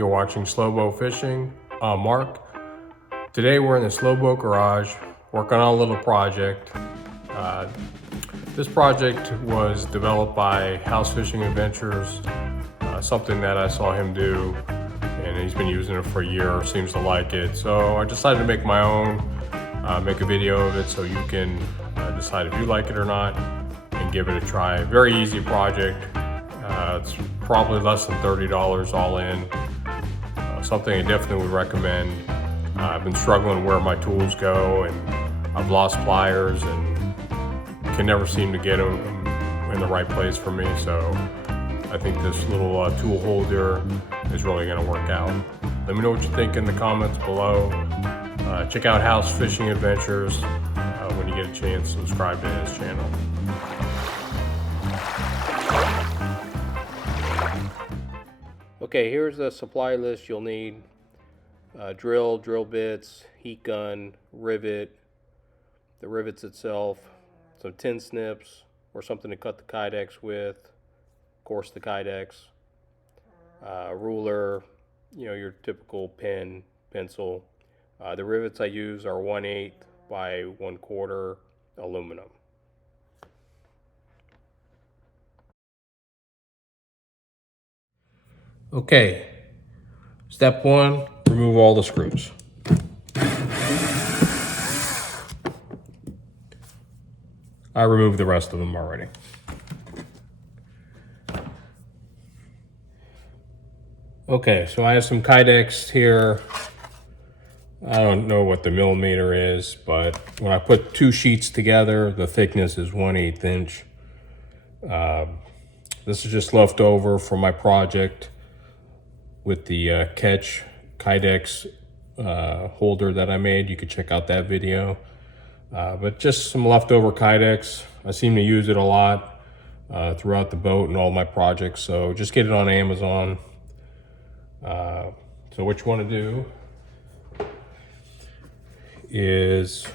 You're watching Slow Boat Fishing. I'm Mark. Today we're in the Slow Boat Garage working on a little project. This project was developed by House Fishing Adventures, something that I saw him do, and he's been using it for a year, seems to like it. So I decided to make my own, make a video of it so you can decide if you like it or not and give it a try. Very easy project. It's probably less than $30 all in. Something I definitely would recommend. I've been struggling where my tools go, and I've lost pliers and can never seem to get them in the right place for me. So I think this little tool holder is really going to work out. Let me know what you think in the comments below. Check out House Fishing Adventures when you get a chance. Subscribe to his channel. Okay, here's the supply list you'll need. Drill bits, heat gun, rivet, the rivets itself, some tin snips or something to cut the kydex with, of course the kydex, ruler, you know, your typical pen, pencil. The rivets I use are 1/8 by 1/4 aluminum. Okay, step one, remove all the screws. I removed the rest of them already. Okay, so I have some kydex here. I don't know what the millimeter is, but when I put two sheets together, the thickness is 1/8 inch. This is just left over from my project with the catch kydex holder that I made. You could check out that video. But just some leftover kydex. I seem to use it a lot throughout the boat and all my projects, so just get it on Amazon. So what you want to do is,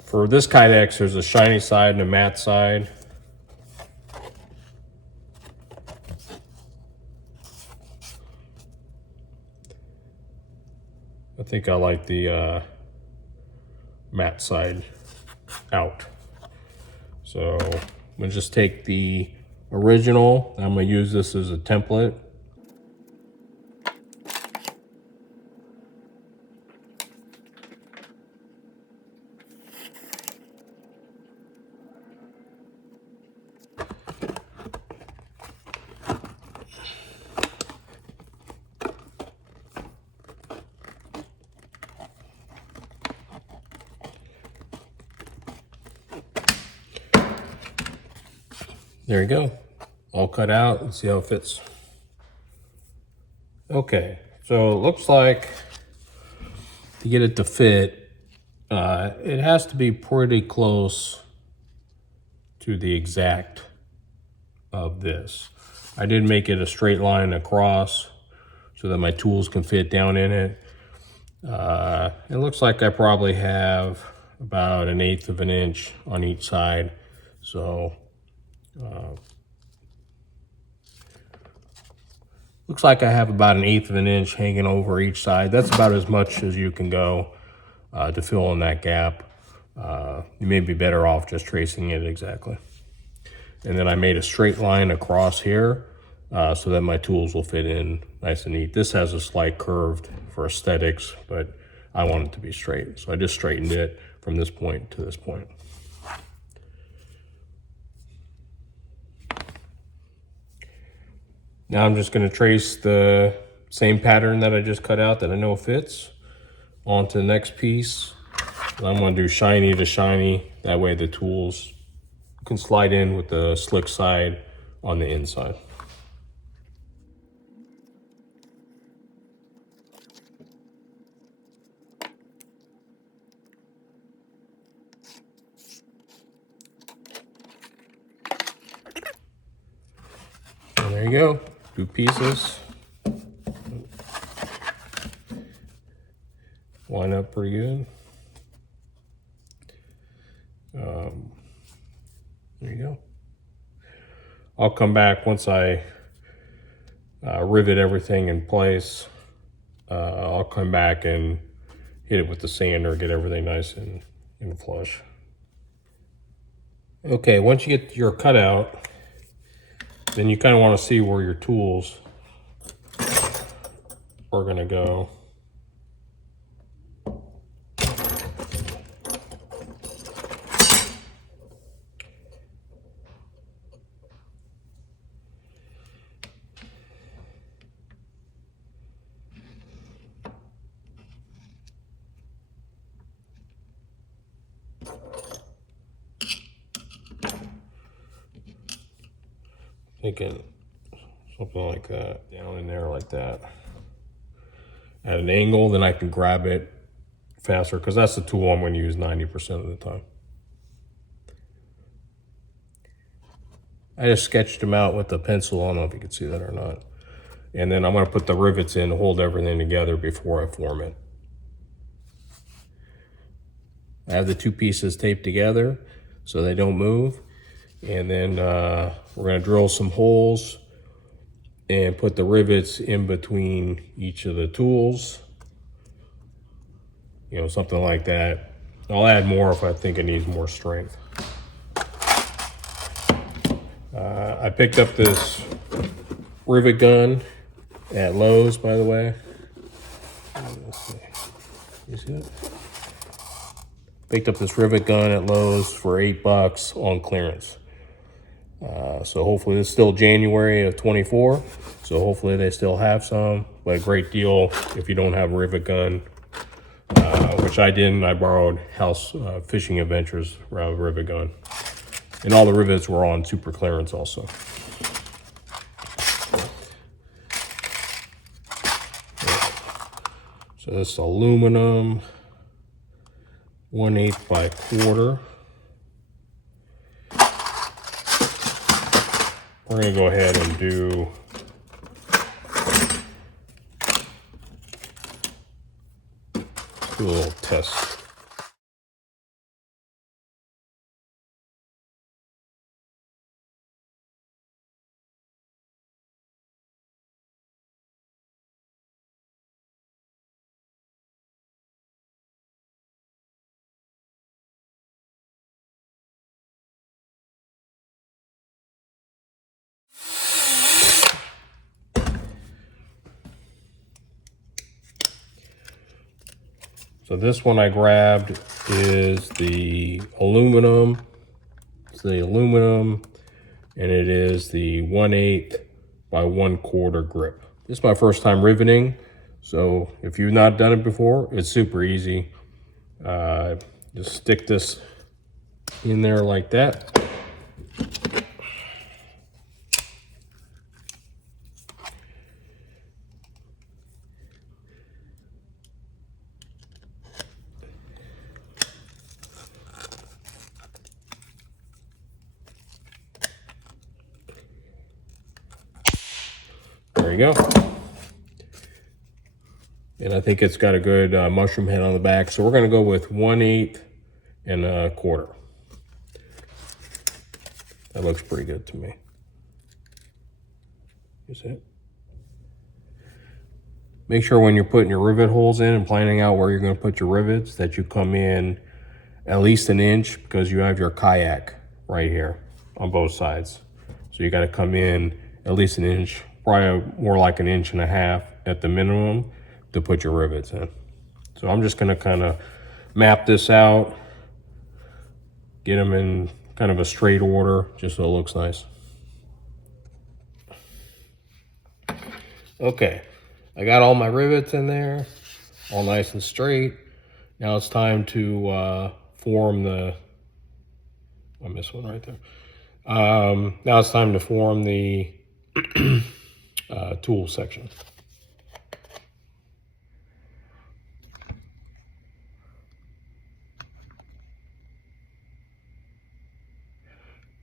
for this kydex, there's a shiny side and a matte side. I think I like the matte side out. So I'm gonna just take the original. I'm gonna use this as a template. There you go, all cut out. Let's see how it fits. Okay, so it looks like to get it to fit, it has to be pretty close to the exact of this. I did make it a straight line across so that my tools can fit down in it. It looks like I probably have about 1/8 of an inch on each side. So looks like I have about 1/8 of an inch hanging over each side. That's about as much as you can go to fill in that gap. You may be better off just tracing it exactly. And then I made a straight line across here so that my tools will fit in nice and neat. This has a slight curved for aesthetics, but I want it to be straight. So I just straightened it from this point to this point. Now I'm just going to trace the same pattern that I just cut out that I know fits onto the next piece. And I'm going to do shiny to shiny. That way the tools can slide in with the slick side on the inside. And there you go. 2 pieces. Line up pretty good. There you go. I'll come back once I rivet everything in place. I'll come back and hit it with the sander, get everything nice and flush. Okay, once you get your cutout, then you kind of want to see where your tools are going to go. Thinking something like that, down in there like that. At an angle, then I can grab it faster, because that's the tool I'm going to use 90% of the time. I just sketched them out with the pencil. I don't know if you can see that or not. And then I'm going to put the rivets in to hold everything together before I form it. I have the two pieces taped together so they don't move. And then we're going to drill some holes and put the rivets in between each of the tools. You know, something like that. I'll add more if I think it needs more strength. I picked up this rivet gun at Lowe's, by the way. Let's see. You see it? Picked up this rivet gun at Lowe's for $8 on clearance. So hopefully it's still January of 24. So hopefully they still have some, but a great deal if you don't have a rivet gun, which I didn't. I borrowed House Fishing Adventures rivet gun. And all the rivets were on super clearance also. So this aluminum 1/8 by 1/4. We're gonna go ahead and do a little test. So this one I grabbed is the aluminum. It's the aluminum, and it is the 1/8 by 1/4 grip. This is my first time riveting, so if you've not done it before, it's super easy. Just stick this in there like that. There you go. And I think it's got a good mushroom head on the back. So we're gonna go with 1/8 and 1/4. That looks pretty good to me. You see it? Make sure when you're putting your rivet holes in and planning out where you're gonna put your rivets that you come in at least an inch, because you have your kayak right here on both sides. So you gotta come in at least an inch, probably more like 1.5 inches at the minimum to put your rivets in. So I'm just gonna kind of map this out, get them in kind of a straight order, just so it looks nice. Okay, I got all my rivets in there, all nice and straight. Now it's time to form the, I missed one right there. Now it's time to form the tool section.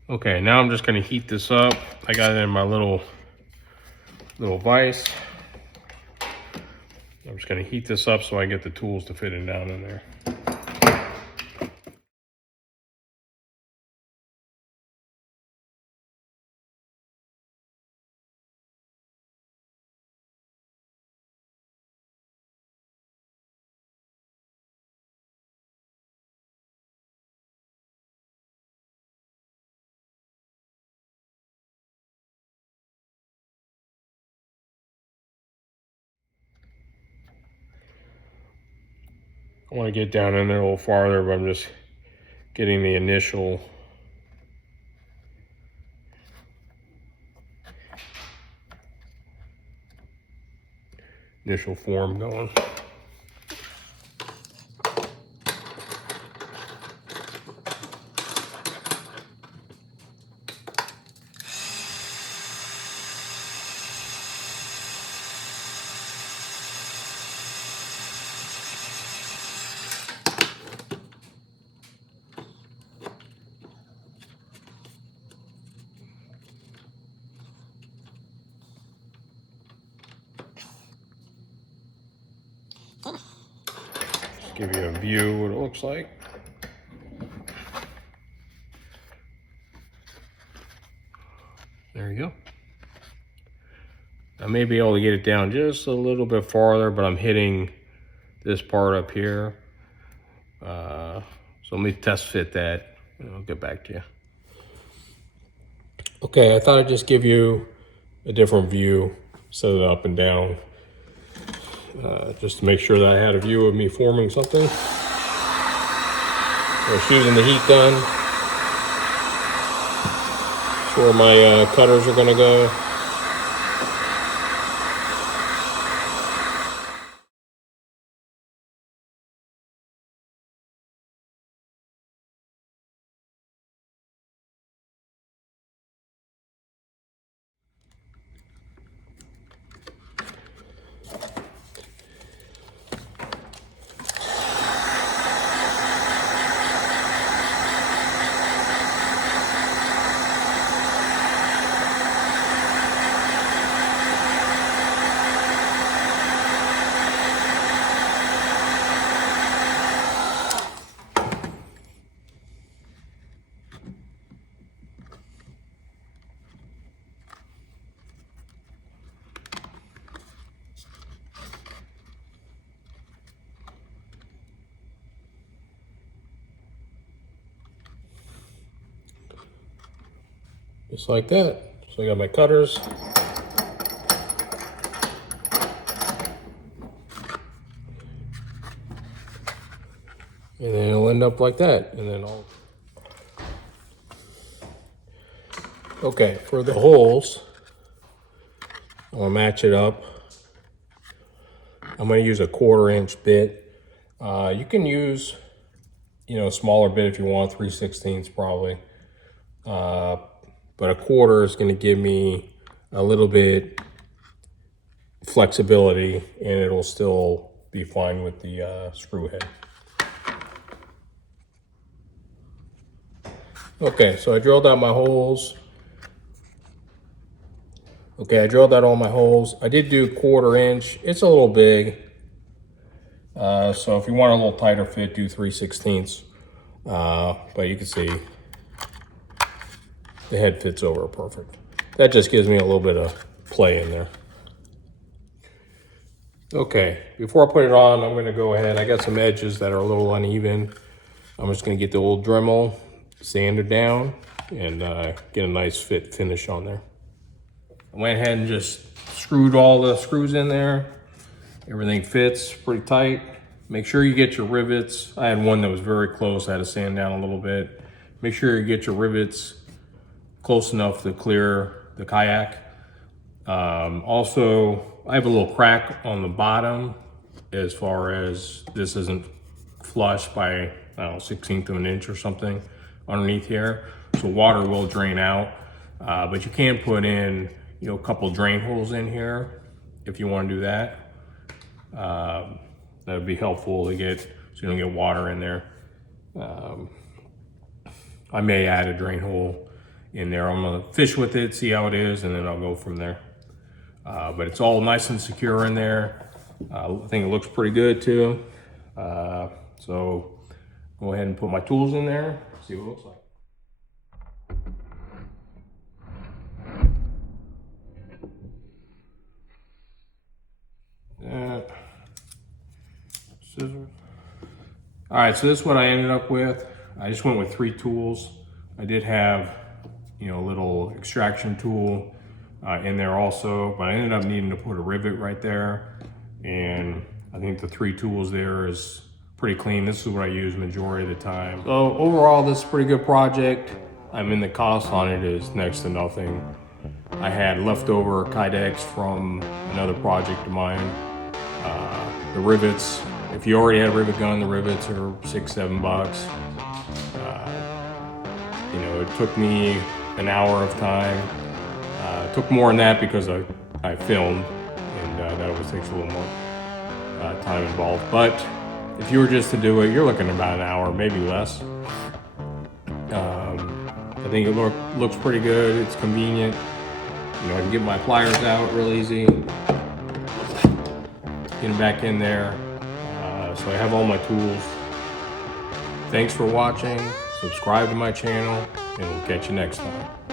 Okay, now I'm just gonna heat this up. I got it in my little vise. I'm just gonna heat this up so I get the tools to fit it down in there. I want to get down in there a little farther, but I'm just getting the initial form going. Give you a view what it looks like. There you go. I may be able to get it down just a little bit farther, but I'm hitting this part up here. So let me test fit that and I'll get back to you. Okay, I thought I'd just give you a different view, set it up and down, just to make sure that I had a view of me forming something. I was using the heat gun. That's where my cutters are going to go. Just like that. So I got my cutters. And then it'll end up like that. And then I'll... Okay, for the holes, I'll match it up. I'm going to use a 1/4 inch bit. You can use, a smaller bit if you want, 3/16 probably. But a 1/4 is going to give me a little bit flexibility, and it'll still be fine with the screw head. Okay, so I drilled out my holes. Okay, I drilled out all my holes. I did do 1/4 inch. It's a little big. So if you want a little tighter fit, do 3/16. But you can see the head fits over perfect. That just gives me a little bit of play in there. Okay, before I put it on, I'm going to go ahead. I got some edges that are a little uneven. I'm just going to get the old Dremel, sand it down, and get a nice fit finish on there. I went ahead and just screwed all the screws in there. Everything fits pretty tight. Make sure you get your rivets. I had one that was very close. I had to sand down a little bit. Make sure you get your rivets close enough to clear the kayak. Also, I have a little crack on the bottom as far as this isn't flush by, I don't know, 1/16 of an inch or something underneath here. So water will drain out, but you can put in, a couple drain holes in here if you want to do that. That would be helpful to get, so you don't get water in there. I may add a drain hole in there. I'm gonna fish with it, see how it is, and then I'll go from there. But it's all nice and secure in there. I think it looks pretty good too. So go ahead and put my tools in there, see what it looks like. Scissors. All right, so this is what I ended up with. I just went with 3 tools. I did have, a little extraction tool in there also, but I ended up needing to put a rivet right there. And I think the 3 tools there is pretty clean. This is what I use majority of the time. So overall, this is a pretty good project. I mean, the cost on it is next to nothing. I had leftover kayaks from another project of mine. The rivets, if you already had a rivet gun, the rivets are $6-7. You know, it took me an hour of time. It took more than that because I filmed, and that always takes a little more time involved. But if you were just to do it, you're looking about an hour, maybe less. I think it looks pretty good. It's convenient. You know, I can get my pliers out real easy. Get them back in there. So I have all my tools. Thanks for watching. Subscribe to my channel, and we'll catch you next time.